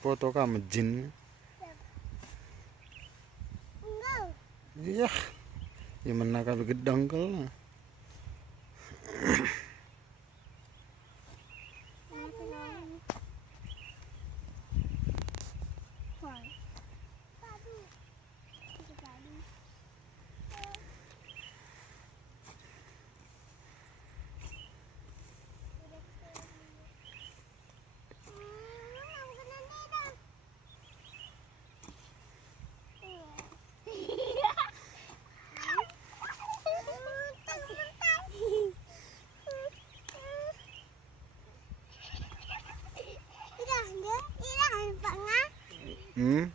Foto kamu jin. Iya. Ya mana kabe gedang kal. Hmm?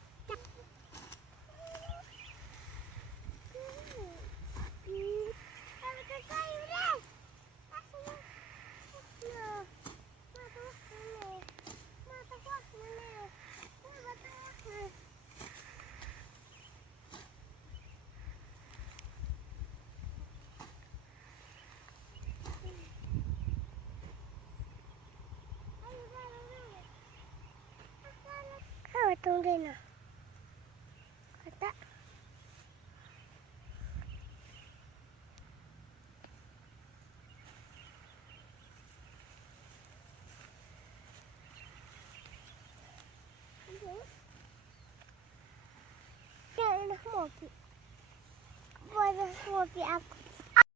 Tungguin na. Kata. Kaya na mopi. Buat mopi aku.